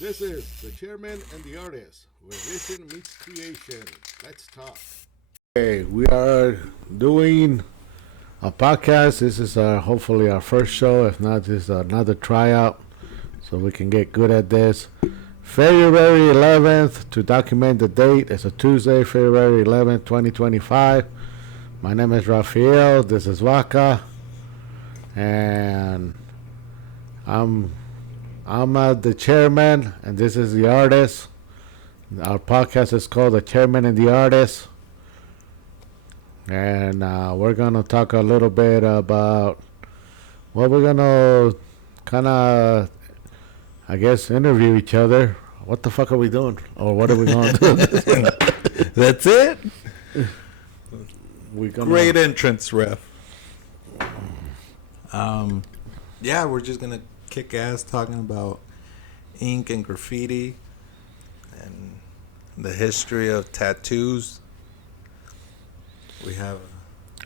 This is the chairman and the artist, where vision meets creation. Let's talk. Hey, we are doing a podcast. This is hopefully our first show. If not, this is another tryout, so we can get good at this. February 11th, to document the date, it's a Tuesday, February 11th, 2025. My name is Rafael. This is Vaca, and I'm the chairman, and this is the artist. Our podcast is called The Chairman and the Artist. And we're going to talk a little bit about we're going to kind of, I guess, interview each other. What the fuck are we doing? Or what are we going to do? That's it? Great entrance, ref. Yeah, we're just going to kick ass talking about ink and graffiti and the history of tattoos.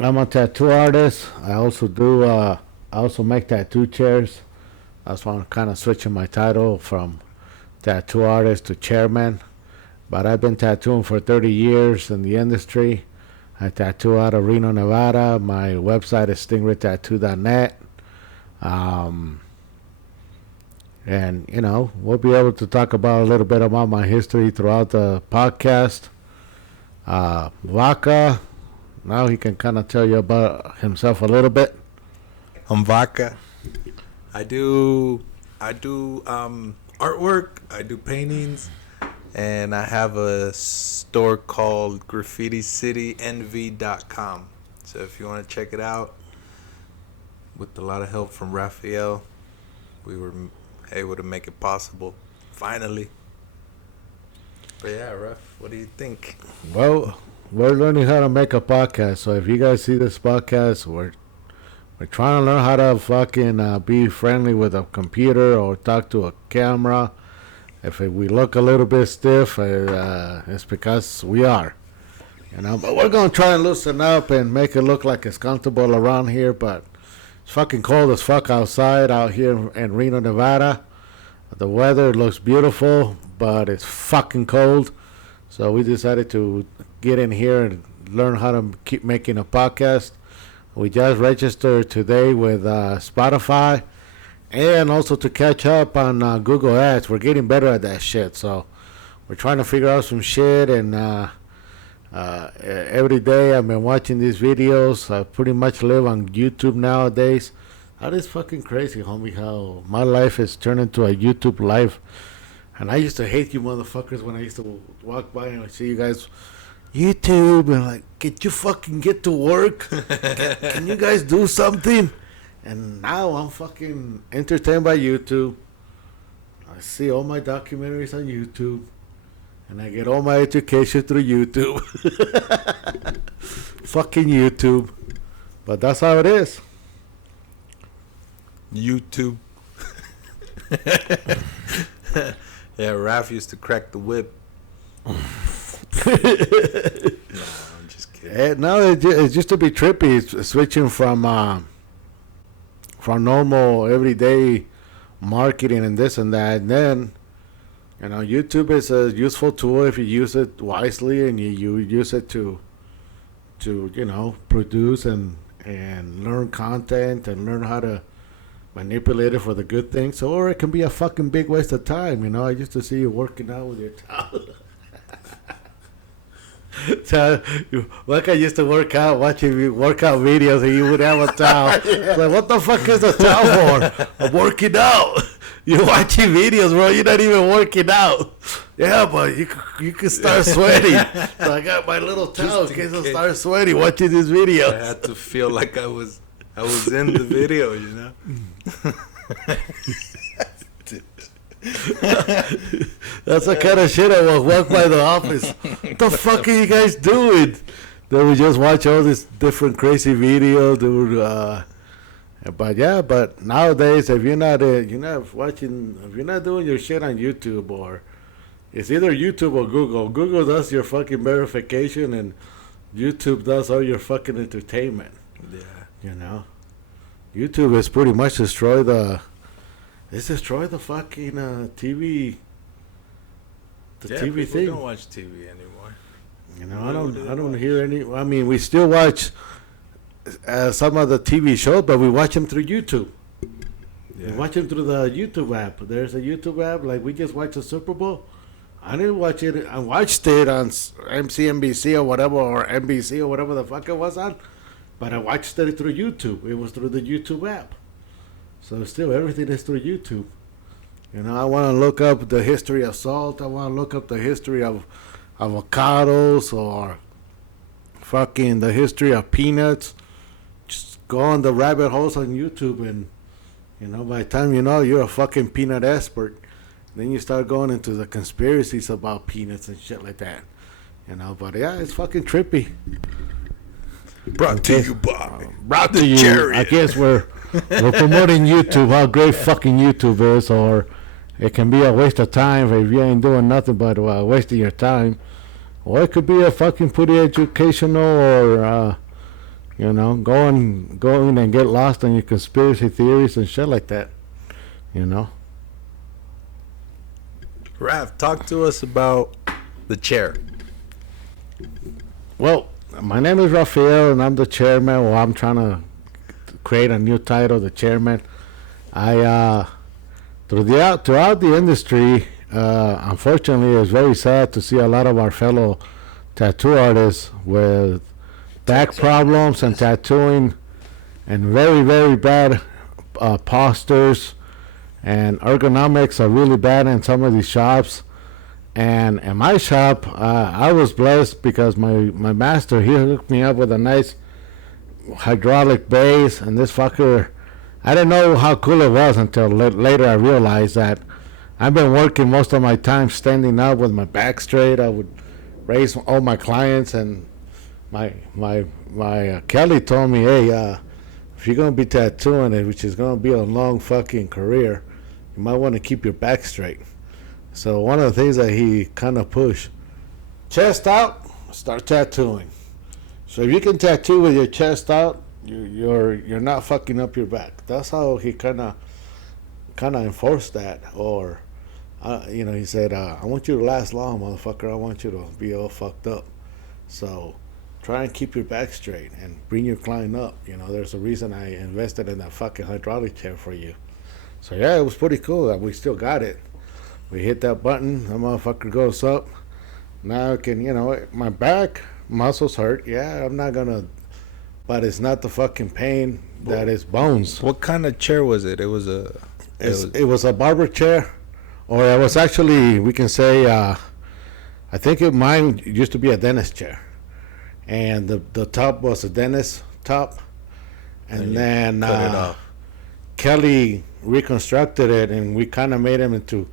I'm a tattoo artist. I also make tattoo chairs. That's why I'm kind of switching my title from tattoo artist to chairman. But I've been tattooing for 30 years in the industry. I tattoo out of Reno, Nevada. My website is stingraytattoo.net. And, we'll be able to talk about a little bit about my history throughout the podcast. Vaca, now he can kind of tell you about himself a little bit. I'm Vaca. I do artwork. I do paintings. And I have a store called GraffitiCityNV.com. So if you want to check it out, with a lot of help from Raphael, we were able to make it possible, finally. But yeah, Ref, what do you think? Well, we're learning how to make a podcast. So if you guys see this podcast, we're trying to learn how to fucking be friendly with a computer or talk to a camera. If we look a little bit stiff, it's because we are. But we're going to try and loosen up and make it look like it's comfortable around here. But it's fucking cold as fuck outside out here in Reno, Nevada. The weather looks beautiful, but it's fucking cold. So we decided to get in here and learn how to keep making a podcast. We just registered today with Spotify and also to catch up on Google Ads. We're getting better at that shit. So we're trying to figure out some shit. And every day I've been watching these videos. I pretty much live on YouTube nowadays. That is fucking crazy, homie, how my life has turned into a YouTube live. And I used to hate you motherfuckers when I used to walk by and I see you guys YouTube and like, get you fucking get to work? Can you guys do something? And now I'm fucking entertained by YouTube. I see all my documentaries on YouTube. And I get all my education through YouTube. Fucking YouTube. But that's how it is. YouTube. Yeah, Raph used to crack the whip. No, I'm just kidding. No, it's just to be trippy. It's switching from normal everyday marketing and this and that. And then, YouTube is a useful tool if you use it wisely and you use it to produce and learn content and learn how to manipulate it for the good things, or it can be a fucking big waste of time. I used to see you working out with your towel. Like I used to work out, watching workout videos, and you would have a towel. Like, what the fuck is a towel for? I'm working out. You're watching videos, bro. You're not even working out. Yeah, but you can start sweating. So I got my little towel in case I start sweating watching this video. I had to feel like I was in the video, That's the kind of shit I will walk by the office. What the fuck are you guys doing? Then we just watch all these different crazy videos. But nowadays, if you're not doing your shit on YouTube, or it's either YouTube or Google. Google does your fucking verification, and YouTube does all your fucking entertainment. Yeah. YouTube has pretty much destroyed the fucking TV the Yeah, TV people thing. don't watch TV anymore. You know, I don't hear any. I mean, we still watch some of the TV shows, but we watch them through YouTube. Yeah. We watch them through the YouTube app. There's a YouTube app. Like we just watched the Super Bowl. I didn't watch it. I watched it on MCNBC or whatever, or NBC or whatever the fuck it was on. But I watched it through YouTube. It was through the YouTube app. So still, everything is through YouTube. You know, I want to look up the history of salt. I want to look up the history of avocados or fucking the history of peanuts. Just go on the rabbit holes on YouTube, and you know, by the time you know, you're a fucking peanut expert. Then you start going into the conspiracies about peanuts and shit like that. You know, but yeah, it's fucking trippy. Brought to you by Brought to the you. Chariot. I guess we're promoting YouTube, how great fucking YouTube is, or it can be a waste of time if you ain't doing nothing but wasting your time. Or it could be a fucking pretty educational, or you know, going and get lost in your conspiracy theories and shit like that. You know. Raph, talk to us about the chair. Well, my name is Rafael, and I'm the chairman. Well, I'm trying to create a new title, the chairman. I throughout the industry, unfortunately, it's very sad to see a lot of our fellow tattoo artists with back problems and tattooing, and very, very bad postures, and ergonomics are really bad in some of these shops. And in my shop, I was blessed because my master, he hooked me up with a nice hydraulic base, and this fucker, I didn't know how cool it was until later I realized that I've been working most of my time standing up with my back straight. I would raise all my clients, and my Kelly told me, hey, if you're gonna be tattooing it, which is gonna be a long fucking career, you might want to keep your back straight. So one of the things that he kind of pushed, chest out, start tattooing. So if you can tattoo with your chest out, you're not fucking up your back. That's how he kind of enforced that. Or, you know, he said, I want you to last long, motherfucker. I want you to be all fucked up. So try and keep your back straight and bring your client up. You know, there's a reason I invested in that fucking hydraulic chair for you. So yeah, it was pretty cool that we still got it. We hit that button, that motherfucker goes up. Now I can, you know, my back muscles hurt. Yeah, I'm not gonna, but it's not the fucking pain that is bones. What kind of chair was it? It was a It was a barber chair, or it was actually, we can say, I think mine used to be a dentist chair, and the top was a dentist top, and then cut it off. Kelly reconstructed it, and we kind of made them into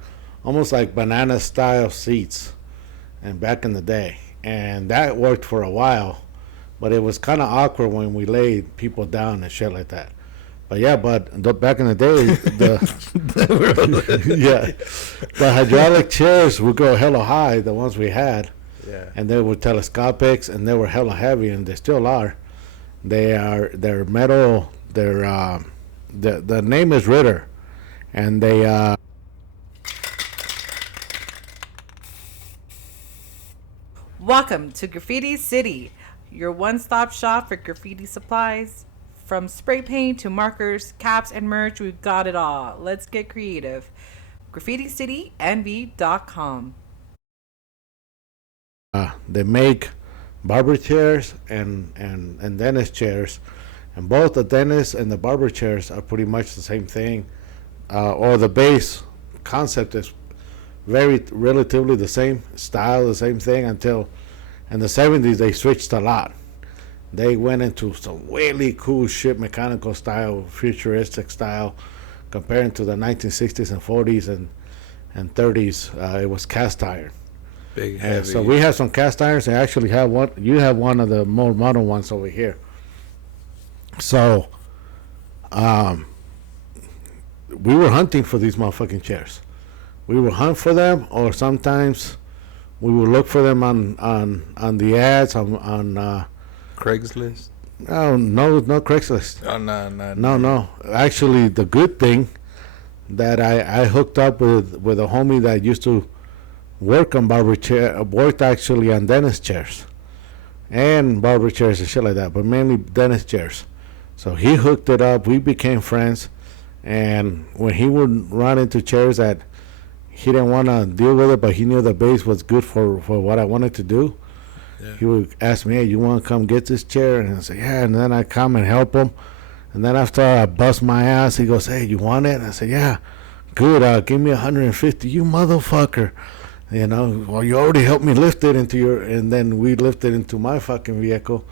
almost like banana style seats, and back in the day, and that worked for a while, but it was kind of awkward when we laid people down and shit like that. But yeah, back in the day, the hydraulic chairs would go hella high, the ones we had, Yeah. and they were telescopics, and they were hella heavy, and they still are. They're metal. The name is Ritter, and they. Welcome to Graffiti City, your one-stop shop for graffiti supplies. From spray paint to markers, caps, and merch, we've got it all. Let's get creative. GraffitiCityNV.com. They make barber chairs and dentist chairs, and both the dentist and the barber chairs are pretty much the same thing, or the base concept is relatively the same style, the same thing, until in the 70s they switched a lot. They went into some really cool shit, mechanical style, futuristic style, comparing to the 1960s and 40s and 30s. It was cast iron. Big heavy. And so we have some cast irons. I actually have one. You have one of the more modern ones over here. So, we were hunting for these motherfucking chairs. We would hunt for them, or sometimes we would look for them on the ads on Craigslist. no Craigslist. Oh no. No. Actually, the good thing that I hooked up with a homie that used to worked on worked actually on dentist chairs and barber chairs and shit like that, but mainly dentist chairs. So he hooked it up. We became friends, and when he would run into chairs that he didn't want to deal with it, but he knew the base was good for what I wanted to do. Yeah. He would ask me, "Hey, you want to come get this chair?" And I say, "Yeah." And then I come and help him. And then after I bust my ass, he goes, "Hey, you want it?" And I say, "Yeah." "Good. Give me 150, you motherfucker." You know, well, you already helped me lift it into your, and then we lifted into my fucking vehicle.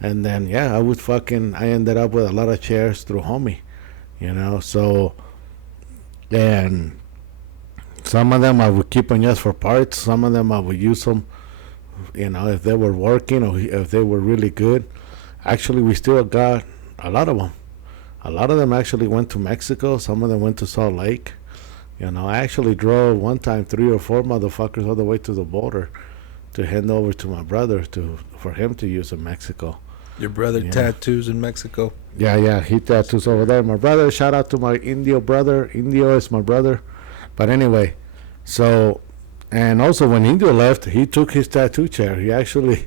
And then, yeah, I ended up with a lot of chairs through homie, you know, so, and some of them I would keep on just for parts. Some of them I would use them, you know, if they were working or if they were really good. Actually, we still got a lot of them. A lot of them actually went to Mexico. Some of them went to Salt Lake. You know, I actually drove one time 3 or 4 motherfuckers all the way to the border to hand over to my brother for him to use in Mexico. Your brother Yeah. tattoos in Mexico. Yeah, he tattoos over there. My brother, shout out to my Indio brother. Indio is my brother. But anyway, so, and also when Indio left, he took his tattoo chair. He actually,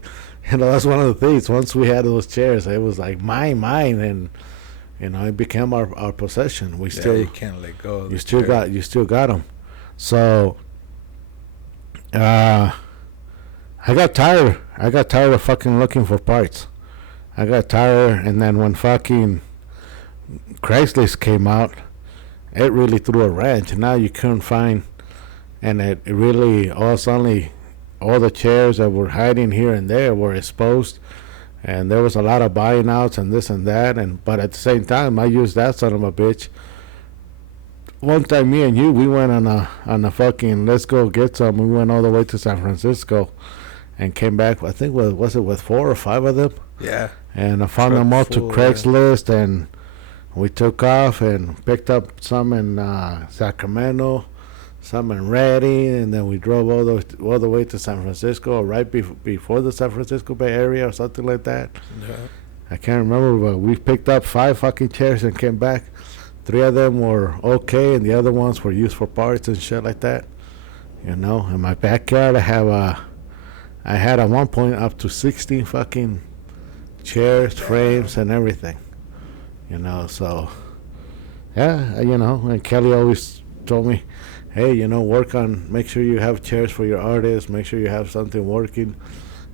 you know, that's one of the things. Once we had those chairs, it was like mine, and you know, it became our possession. We Yeah, still, you can't let go. Of you the still chair. got them. So, I got tired. I got tired of fucking looking for parts. I got tired, and then when fucking Craigslist came out, it really threw a wrench. Now you couldn't find, and it really all suddenly all the chairs that were hiding here and there were exposed, and there was a lot of buying outs and this and that. And but at the same time, I used that son of a bitch. One time, me and you, we went on a fucking let's go get some. We went all the way to San Francisco, and came back. I think was it with 4 or 5 of them. Yeah. And I found Truck them all to full, Craigslist, and we took off and picked up some in Sacramento, some in Redding, and then we drove all the way to San Francisco, right before the San Francisco Bay Area or something like that. Yeah. I can't remember, but we picked up 5 fucking chairs and came back. 3 of them were okay, and the other ones were used for parts and shit like that. You know, in my backyard, I had at one point up to 16 fucking chairs, frames, and everything. You know, so yeah, you know, and Kelly always told me, hey, you know, make sure you have chairs for your artists, make sure you have something working.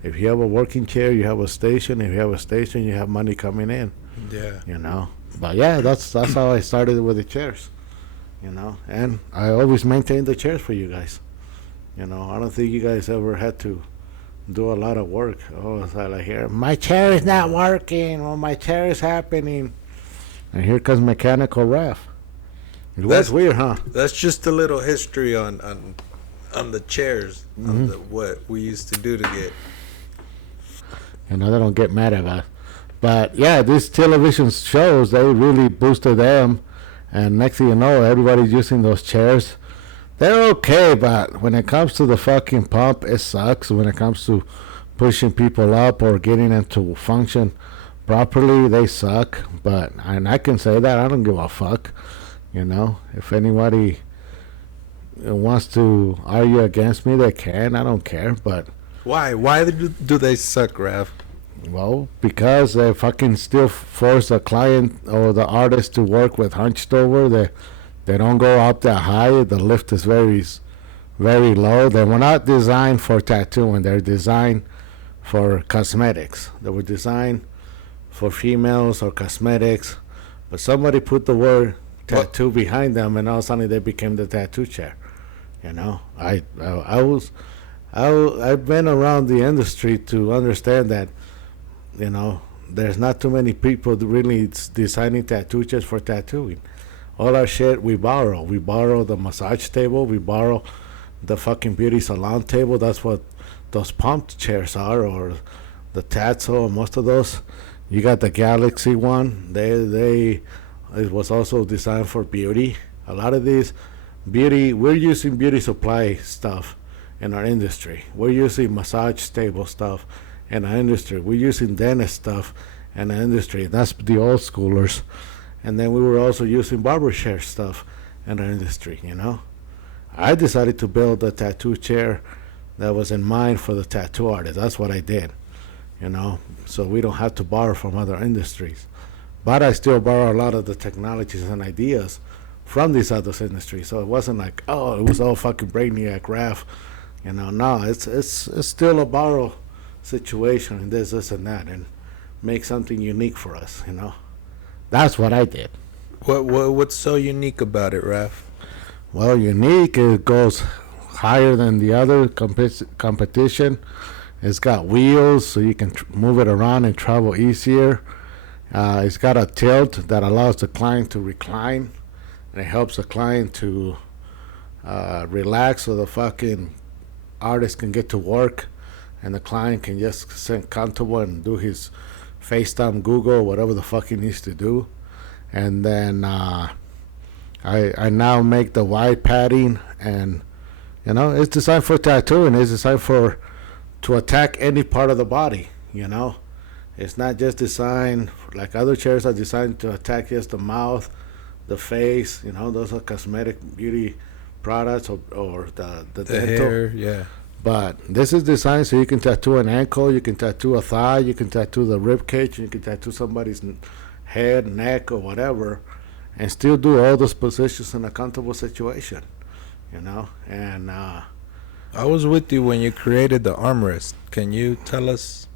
If you have a working chair, you have a station. If you have a station, you have money coming in. Yeah. You know, but yeah, that's how I started with the chairs. You know, and I always maintained the chairs for you guys. You know, I don't think you guys ever had to do a lot of work. Oh, it's like here, my chair is not working, or my chair is happening, and here comes Mechanical Ref. It was weird, huh? That's just a little history on the chairs, on what we used to do to get. You know, they don't get mad at us. But yeah, these television shows, they really boosted them, and next thing you know, everybody's using those chairs. They're okay, but when it comes to the fucking pump, it sucks. When it comes to pushing people up or getting them to function properly, they suck. And I can say that. I don't give a fuck. You know, if anybody wants to argue against me, they can. I don't care. But Why? Why do they suck, Raph? well, because they fucking still force the client or the artist to work with hunched over. They don't go up that high. The lift is very, very low. They were not designed for tattooing. They're designed for cosmetics. They were designed for females or cosmetics. But somebody put the word tattoo behind them, and all of a sudden they became the tattoo chair. You know, I've been around the industry to understand that, you know, there's not too many people really designing tattoo chairs for tattooing. All our shit we borrow. We borrow the massage table. We borrow the fucking beauty salon table. That's what those pumped chairs are, or the Tatso. Most of those. You got the Galaxy one. It was also designed for beauty. A lot of these beauty, we're using beauty supply stuff in our industry. We're using massage table stuff in our industry. We're using dentist stuff in our industry. That's the old schoolers. And then we were also using barber chair stuff in our industry, you know. I decided to build a tattoo chair that was in mind for the tattoo artist. That's what I did, you know, so we don't have to borrow from other industries. But I still borrow a lot of the technologies and ideas from these other industries. So it wasn't like, oh, it was all fucking Brainiac, Raph, you know. No, it's still a borrow situation, and this and that, and make something unique for us, you know. That's what I did. What's so unique about it, Raph? Well, unique, it goes higher than the other competition. It's got wheels so you can move it around and travel easier. It's got a tilt that allows the client to recline, and it helps the client to relax so the fucking artist can get to work, and the client can just sit comfortable and do his FaceTime, Google, whatever the fuck he needs to do. And then I now make the wide padding, and you know, it's designed for tattooing. It's designed to attack any part of the body, you know. It's not just designed like other chairs are designed to attack just the mouth, the face, you know. Those are cosmetic beauty products, or the dental hair, yeah. But this is designed so you can tattoo an ankle, you can tattoo a thigh, you can tattoo the rib cage, you can tattoo somebody's head, neck, or whatever, and still do all those positions in a comfortable situation, you know. And I was with you when you created the armrest. Can you tell us?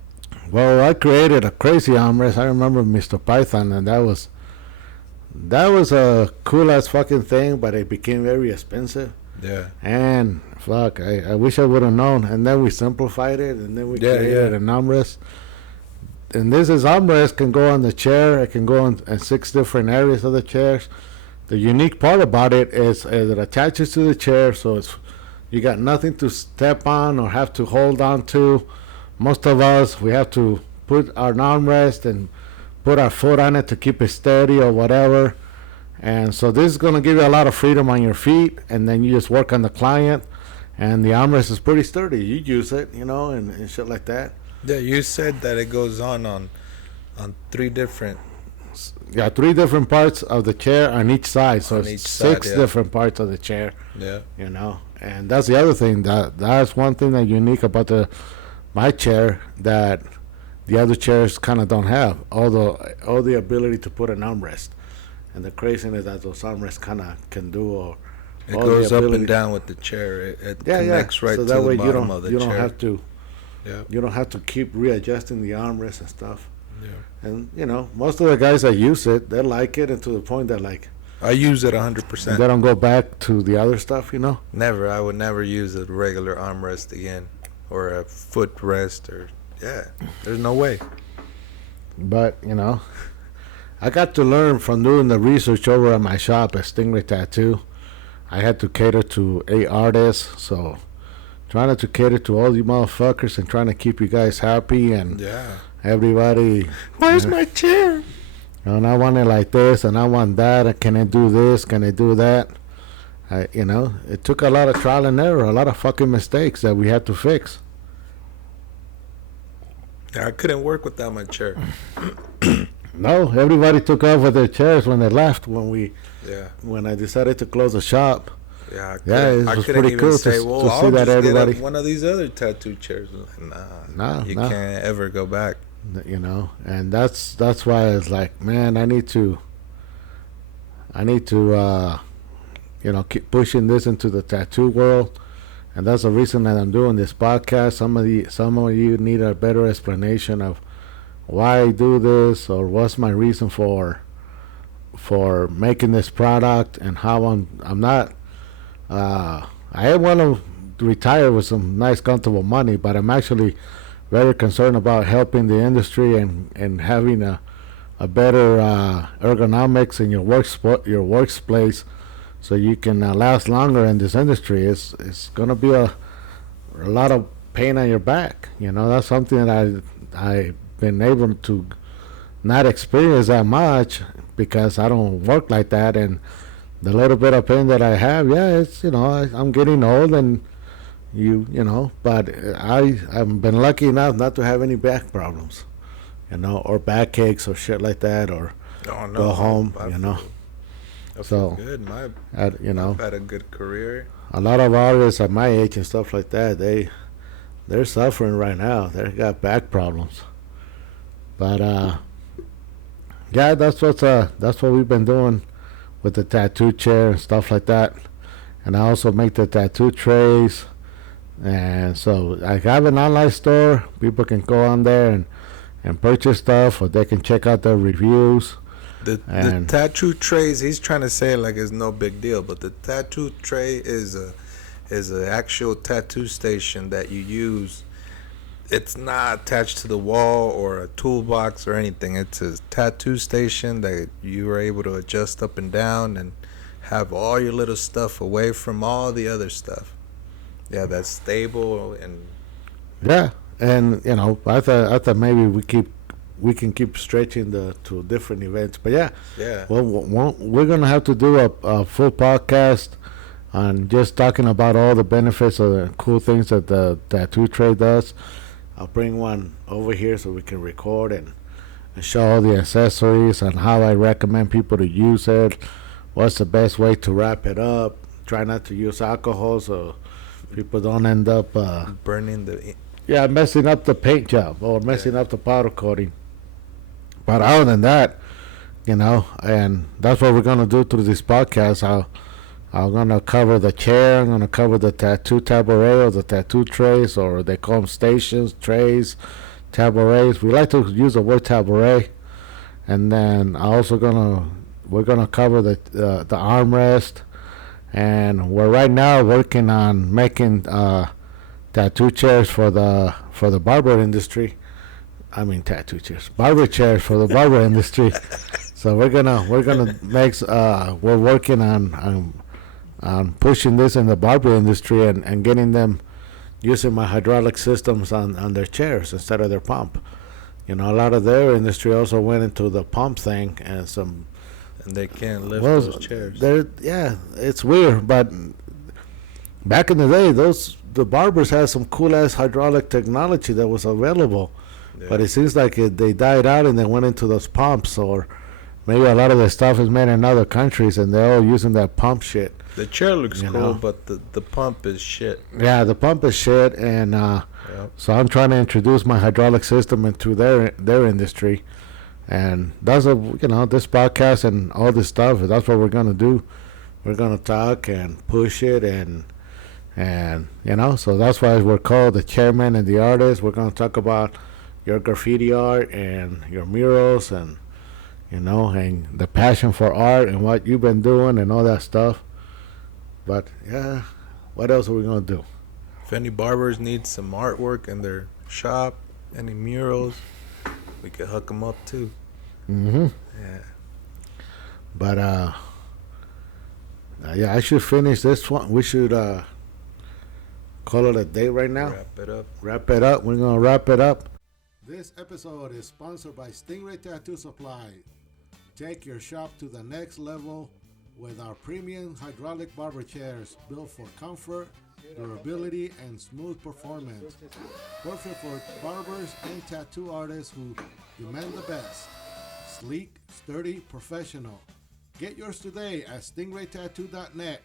well, I created a crazy armrest. I remember Mr. Python, and that was a cool ass fucking thing, but it became very expensive. Yeah. And fuck, I wish I would have known. And then we simplified it, and then we created an armrest. And this armrest can go on the chair. It can go in 6 different areas of the chairs. The unique part about it is it attaches to the chair, so you got nothing to step on or have to hold on to. Most of us, we have to put our armrest and put our foot on it to keep it steady or whatever. And so this is going to give you a lot of freedom on your feet, and then you just work on the client, and the armrest is pretty sturdy. You use it, you know, and shit like that. Yeah, you said that it goes on 3 different. Yeah, 3 different parts of the chair on each side, so On it's each side, 6 yeah. different parts of the chair. Yeah. You know, and that's the other thing, that's one thing that's unique about my chair that the other chairs kind of don't have, all the ability to put an armrest, and the craziness that those armrests kind of can do, or It all goes the up ability- and down with the chair. It yeah, connects right so to that the way bottom of the you chair. don't have to Yeah. you don't have to keep readjusting the armrest and stuff. Yeah. And you know, most of the guys that use it, they like it, and to the point that like I use it they 100%. don't go back to the other stuff, you know. Never. I would never use a regular armrest again, or a footrest, or There's no way. But you know, I got to learn from doing the research over at my shop at Stingray Tattoo. I had to cater to 8 artists, so trying to cater to all you motherfuckers and trying to keep you guys happy and Yeah. everybody. Where's my chair? You know, and I want it like this, and I want that, and can I do this? Can I do that? You know, it took a lot of trial and error, a lot of fucking mistakes that we had to fix. I couldn't work without my chair. No, everybody took off with their chairs when they left. When I decided to close the shop. Yeah, It I was couldn't pretty even cool say, to well, see I'll that just everybody. get one of these other tattoo chairs. Nah, you can't ever go back. You know, and that's why it's like, man, I need to you know, keep pushing this into the tattoo world, and that's the reason that I'm doing this podcast. Some of you need a better explanation of why I do this, or what's my reason for making this product, and how I'm not I want to retire with some nice comfortable money, but I'm actually very concerned about helping the industry and having a better ergonomics in your workplace, so you can last longer in this industry. It's gonna be a lot of pain on your back. You know, that's something that I've been able to not experience that much because I don't work like that, and the little bit of pain that I have, it's, you know, I'm getting old, and you know, but I've been lucky enough not to have any back problems, you know, or back aches or shit like that, or go home, you know. I So, feel good. you know, I've had a good career. a lot of artists at my age and stuff like that, they're suffering right now. They got back problems. But yeah, that's what we've been doing with the tattoo chair and stuff like that. And I also make the tattoo trays. And so I have an online store. People can go on there and purchase stuff, or they can check out the reviews. The And tattoo trays, he's trying to say it like it's no big deal, but the tattoo tray is a actual tattoo station that you use. It's not attached to the wall or a toolbox or anything. It's a tattoo station that you are able to adjust up and down and have all your little stuff away from all the other stuff. Yeah, that's stable and yeah, and I thought maybe we can keep stretching to different events. But yeah, yeah. well, we're gonna have to do a full podcast on just talking about all the benefits of the cool things that the tattoo tray does. I'll bring one over here so we can record and show all the accessories and how I recommend people to use it. What's the best way to wrap it up? Try not to use alcohol so people don't end up Burning the messing up the paint job or messing up the powder coating. But other than that, and that's what we're gonna do through this podcast. I'm gonna cover the chair. I'm gonna cover the tattoo taboret or the tattoo trays, or they call them stations, trays, taborets. We like to use the word taboret. And then we're gonna cover the armrest, and we're right now working on making tattoo chairs for the barber industry. I mean tattoo chairs, barber chairs for the barber industry. So we're gonna make we're working on pushing this in the barber industry and getting them using my hydraulic systems on their chairs instead of their pump. A lot of their industry also went into the pump thing and they can't lift those chairs. Yeah, it's weird, but back in the day, the barbers had some cool ass hydraulic technology that was available. Yeah. But it seems like they died out and they went into those pumps, or maybe a lot of the stuff is made in other countries and they're all using that pump shit. The chair looks cool, but the pump is shit. Yeah, the pump is shit, and so I'm trying to introduce my hydraulic system into their industry, and that's this podcast and all this stuff. That's what we're gonna do. We're gonna talk and push it, and so that's why we're called the chairman and the artist. We're gonna talk about your graffiti art and your murals, and and the passion for art and what you've been doing and all that stuff. But yeah, what else are we gonna do? If any barbers need some artwork in their shop, any murals, we could hook them up too. Yeah. But yeah, I should finish this one. We should call it a day right now. Wrap it up. We're gonna wrap it up. This episode is sponsored by Stingray Tattoo Supply. Take your shop to the next level with our premium hydraulic barber chairs built for comfort, durability, and smooth performance. Perfect for barbers and tattoo artists who demand the best. Sleek, sturdy, professional. Get yours today at stingraytattoo.net.